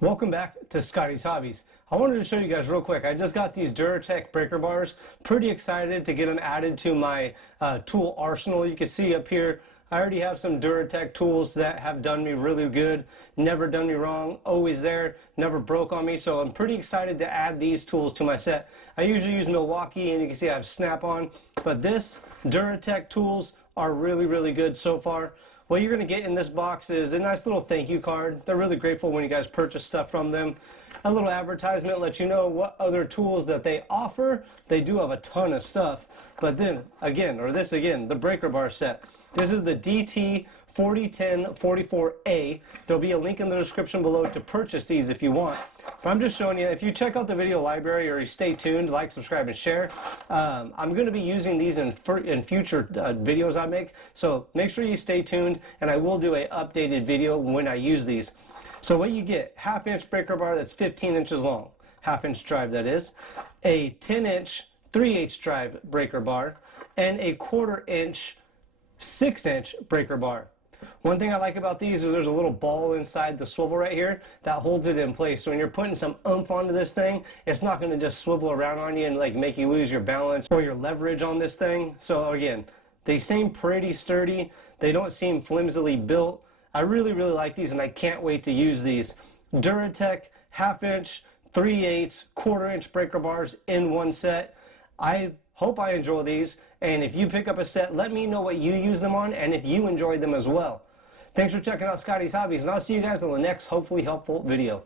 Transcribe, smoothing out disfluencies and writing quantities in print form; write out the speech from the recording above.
Welcome back to Scotties Hobbies. I wanted to show you guys real quick. I just got these DURATECH breaker bars. Pretty excited to get them added to my tool arsenal. You can see up here, I already have some DURATECH tools that have done me really good. Never done me wrong, always there, never broke on me. So I'm pretty excited to add these tools to my set. I usually use Milwaukee and you can see I have Snap-on, but this DURATECH tools are really good so far. What you're going to get in this box is a nice little thank you card. They're really grateful when you guys purchase stuff from them. A little advertisement lets you know what other tools that they offer. They do have a ton of stuff. But then again, the breaker bar set. This is the DT401044A. There'll be a link in the description below to purchase these if you want. But I'm just showing you, if you check out the video library or you stay tuned, like, subscribe, and share, I'm going to be using these in future videos I make. So make sure you stay tuned, and I will do an updated video when I use these. So what you get, half-inch breaker bar that's 15 inches long, half-inch drive that is, a 10-inch 3/8 drive breaker bar, and a 1/4-inch 6-inch breaker bar. One thing I like about these is there's a little ball inside the swivel right here that holds it in place. So when you're putting some oomph onto this thing, it's not going to just swivel around on you and like make you lose your balance or your leverage on this thing. So again, they seem pretty sturdy. They don't seem flimsily built. I really like these and I can't wait to use these. DURATECH half-inch, 3/8, 1/4-inch breaker bars in one set. I hope I enjoy these, and if you pick up a set, let me know what you use them on and if you enjoyed them as well. Thanks for checking out Scotties Hobbies, and I'll see you guys in the next hopefully helpful video.